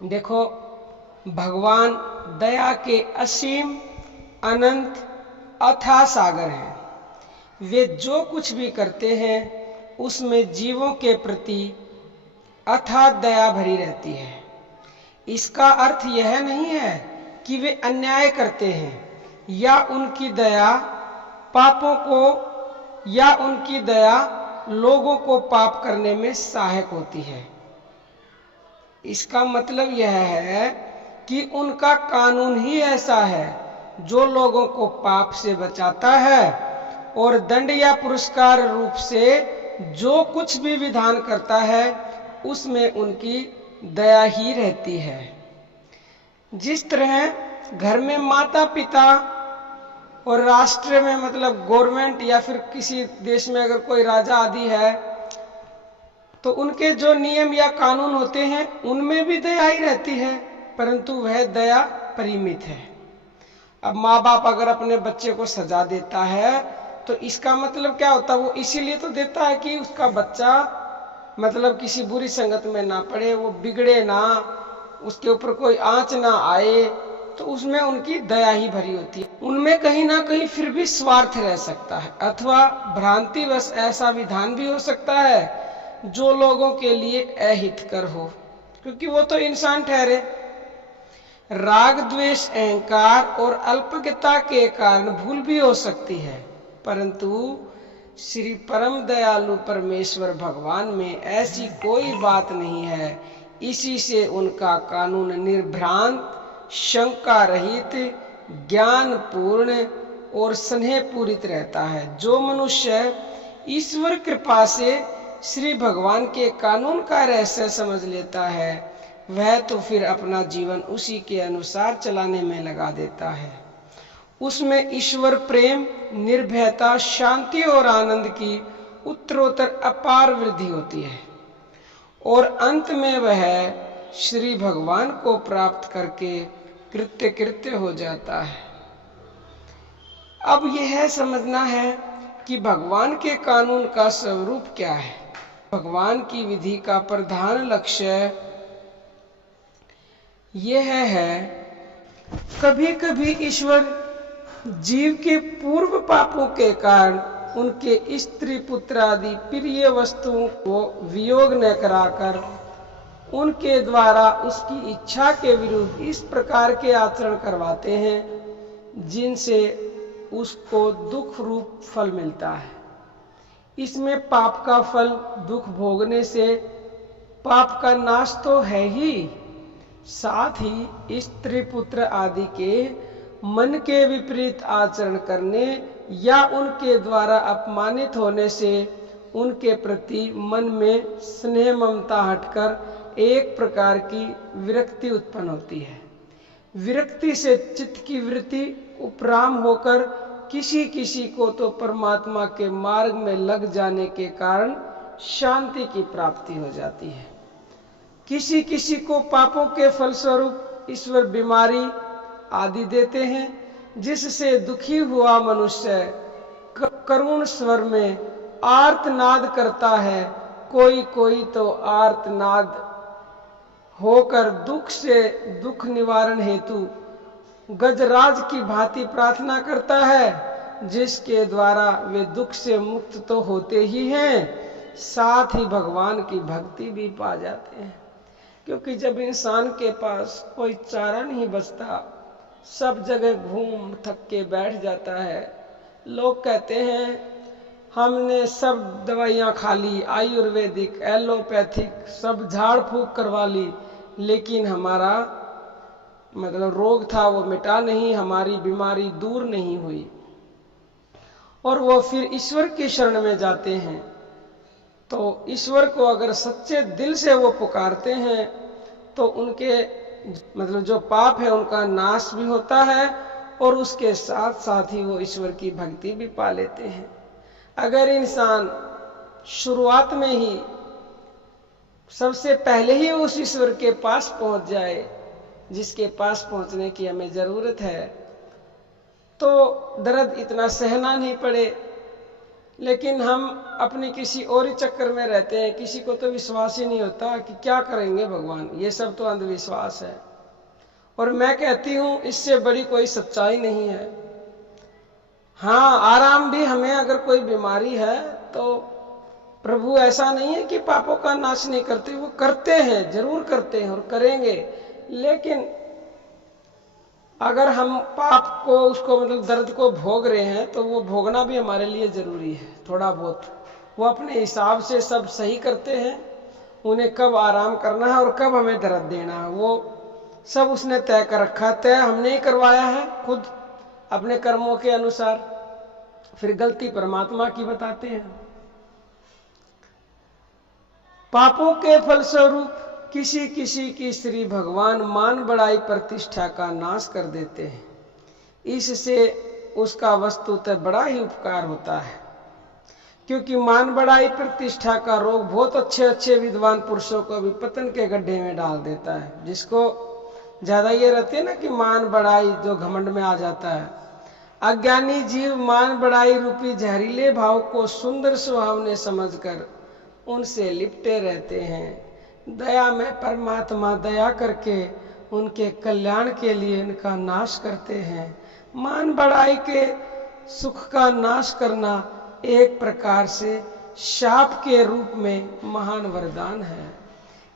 देखो, भगवान दया के असीम अनंत अथाह सागर हैं। वे जो कुछ भी करते हैं उसमें जीवों के प्रति अथाह दया भरी रहती है। इसका अर्थ यह नहीं है कि वे अन्याय करते हैं या उनकी दया पापों को या उनकी दया लोगों को पाप करने में सहायक होती है। इसका मतलब यह है कि उनका कानून ही ऐसा है जो लोगों को पाप से बचाता है और दंड या पुरस्कार रूप से जो कुछ भी विधान करता है उसमें उनकी दया ही रहती है। जिस तरह घर में माता पिता और राष्ट्र में मतलब गवर्नमेंट या फिर किसी देश में अगर कोई राजा आदि है तो उनके जो नियम या कानून होते हैं उनमें भी दया ही रहती है, परंतु वह दया परिमित है। अब माँ बाप अगर अपने बच्चे को सजा देता है तो इसका मतलब क्या होता है? वो इसीलिए तो देता है कि उसका बच्चा मतलब किसी बुरी संगत में ना पड़े, वो बिगड़े ना, उसके ऊपर कोई आंच ना आए, तो उसमें उनकी दया ही भरी होती है। उनमें कहीं ना कहीं फिर भी स्वार्थ रह सकता है अथवा भ्रांतिवश ऐसा विधान भी हो सकता है जो लोगों के लिए अहितकर हो, क्योंकि वो तो इंसान ठहरे। राग द्वेष अहंकार और अल्पज्ञता के कारण भूल भी हो सकती है, परंतु श्री परम दयालु परमेश्वर भगवान में ऐसी कोई बात नहीं है। इसी से उनका कानून निर्भ्रांत, शंका रहित, ज्ञान पूर्ण और स्नेह पूरित रहता है। जो मनुष्य ईश्वर कृपा से श्री भगवान के कानून का रहस्य समझ लेता है वह तो फिर अपना जीवन उसी के अनुसार चलाने में लगा देता है। उसमें ईश्वर प्रेम, निर्भयता, शांति और आनंद की उत्तरोत्तर अपार वृद्धि होती है और अंत में वह श्री भगवान को प्राप्त करके कृत्य कृत्य हो जाता है। अब यह समझना है कि भगवान के कानून का स्वरूप क्या है। भगवान की विधि का प्रधान लक्ष्य यह है, कभी कभी ईश्वर जीव के पूर्व पापों के कारण उनके स्त्री पुत्र आदि प्रिय वस्तुओं को वियोग न कराकर उनके द्वारा उसकी इच्छा के विरुद्ध इस प्रकार के आचरण करवाते हैं जिनसे उसको दुख रूप फल मिलता है। इसमें पाप का फल दुख भोगने से पाप का नाश तो है ही, साथ ही स्त्री पुत्र आदि के मन के विपरीत आचरण करने या उनके द्वारा अपमानित होने से उनके प्रति मन में स्नेह ममता हटकर एक प्रकार की विरक्ति उत्पन्न होती है। विरक्ति से चित्त की वृत्ति उपराम होकर किसी किसी को तो परमात्मा के मार्ग में लग जाने के कारण शांति की प्राप्ति हो जाती है। किसी किसी को पापों के फलस्वरूप ईश्वर बीमारी आदि देते हैं जिससे दुखी हुआ मनुष्य करुण स्वर में आर्तनाद करता है। कोई कोई तो आर्तनाद होकर दुख से दुख निवारण हेतु गजराज की भांति प्रार्थना करता है, जिसके द्वारा वे दुख से मुक्त तो होते ही हैं, साथ ही भगवान की भक्ति भी पा जाते हैं। क्योंकि जब इंसान के पास कोई चारा नहीं बचता, सब जगह घूम थक के बैठ जाता है, लोग कहते हैं हमने सब दवाइयाँ खा ली, आयुर्वेदिक, एलोपैथिक, सब झाड़ फूक करवा ली, लेकिन हमारा मतलब रोग था वो मिटा नहीं, हमारी बीमारी दूर नहीं हुई, और वो फिर ईश्वर की शरण में जाते हैं। तो ईश्वर को अगर सच्चे दिल से वो पुकारते हैं तो उनके मतलब जो पाप है उनका नाश भी होता है और उसके साथ साथ ही वो ईश्वर की भक्ति भी पा लेते हैं। अगर इंसान शुरुआत में ही सबसे पहले ही उस ईश्वर के पास पहुंच जाए जिसके पास पहुंचने की हमें जरूरत है, तो दर्द इतना सहना नहीं पड़े, लेकिन हम अपनी किसी और ही चक्कर में रहते हैं। किसी को तो विश्वास ही नहीं होता कि क्या करेंगे भगवान। ये सब तो अंधविश्वास है। और मैं कहती हूँ इससे बड़ी कोई सच्चाई नहीं है। हाँ, आराम भी हमें, अगर कोई बीमारी है तो प्रभु ऐसा नहीं है कि पापों का नाश नहीं करते, वो करते हैं, जरूर करते हैं और करेंगे। लेकिन अगर हम पाप को, उसको मतलब दर्द को भोग रहे हैं, तो वो भोगना भी हमारे लिए जरूरी है थोड़ा बहुत। वो अपने हिसाब से सब सही करते हैं, उन्हें कब आराम करना है और कब हमें दर्द देना है वो सब उसने तय कर रखा। तय हमने ही करवाया है खुद अपने कर्मों के अनुसार, फिर गलती परमात्मा की बताते हैं। पापों के फलस्वरूप किसी किसी की श्री भगवान मान बढ़ाई प्रतिष्ठा का नाश कर देते हैं। इससे उसका वस्तुतः बड़ा ही उपकार होता है, क्योंकि मान बढ़ाई प्रतिष्ठा का रोग बहुत अच्छे अच्छे विद्वान पुरुषों को भी पतन के गड्ढे में डाल देता है। जिसको ज्यादा ये रहते हैं ना कि मान बढ़ाई, जो घमंड में आ जाता है। अज्ञानी जीव मान बढ़ाई रूपी जहरीले भाव को सुंदर सुहावने समझकर उनसे लिपटे रहते हैं। दया में परमात्मा दया करके उनके कल्याण के लिए इनका नाश करते हैं। मान बढ़ाई के सुख का नाश करना एक प्रकार से शाप के रूप में महान वरदान है,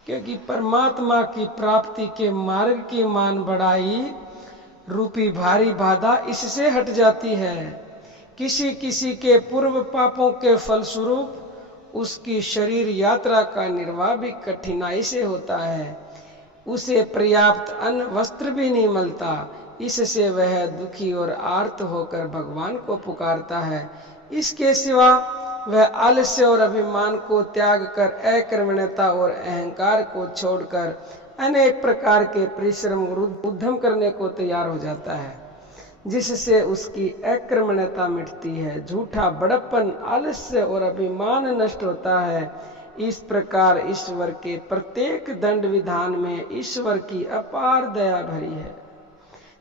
क्योंकि परमात्मा की प्राप्ति के मार्ग की मान बढ़ाई रूपी भारी बाधा इससे हट जाती है। किसी किसी के पूर्व पापों के फलस्वरूप उसकी शरीर यात्रा का निर्वाह भी कठिनाई से होता है। उसे पर्याप्त अन्न वस्त्र भी नहीं मिलता। इससे वह दुखी और आर्त होकर भगवान को पुकारता है। इसके सिवा वह आलस्य और अभिमान को त्याग कर अकर्मण्यता और अहंकार को छोड़कर अनेक प्रकार के परिश्रम और उद्यम करने को तैयार हो जाता है, जिससे उसकी अकर्मण्यता मिटती है, झूठा बड़प्पन, आलस्य और अभिमान नष्ट होता है। इस प्रकार ईश्वर के प्रत्येक दंड विधान में ईश्वर की अपार दया भरी है।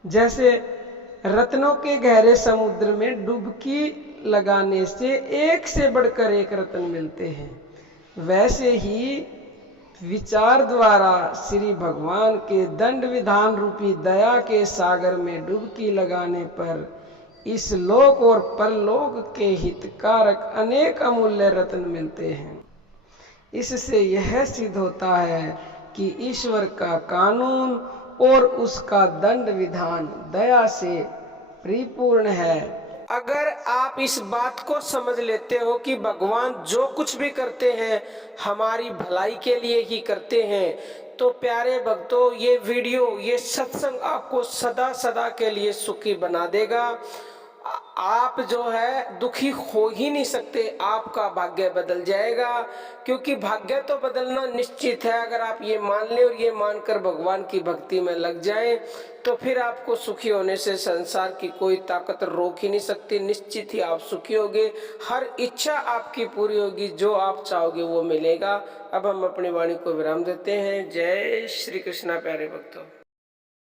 जैसे रत्नों के गहरे समुद्र में डुबकी लगाने से एक से बढ़कर एक रत्न मिलते हैं, वैसे ही विचार द्वारा श्री भगवान के दंड विधान रूपी दया के सागर में डुबकी लगाने पर इस लोक और परलोक के हितकारक अनेक अमूल्य रत्न मिलते हैं। इससे यह सिद्ध होता है कि ईश्वर का कानून और उसका दंड विधान दया से परिपूर्ण है। अगर आप इस बात को समझ लेते हो कि भगवान जो कुछ भी करते हैं हमारी भलाई के लिए ही करते हैं, तो प्यारे भक्तों, ये वीडियो, ये सत्संग आपको सदा सदा के लिए सुखी बना देगा। आप जो है दुखी हो ही नहीं सकते, आपका भाग्य बदल जाएगा, क्योंकि भाग्य तो बदलना निश्चित है। अगर आप ये मान ले और ये मानकर भगवान की भक्ति में लग जाएं, तो फिर आपको सुखी होने से संसार की कोई ताकत रोक ही नहीं सकती। निश्चित ही आप सुखी होगे, हर इच्छा आपकी पूरी होगी, जो आप चाहोगे वो मिलेगा। अब हम अपनी वाणी को विराम देते हैं। जय श्री कृष्णा प्यारे भक्तों।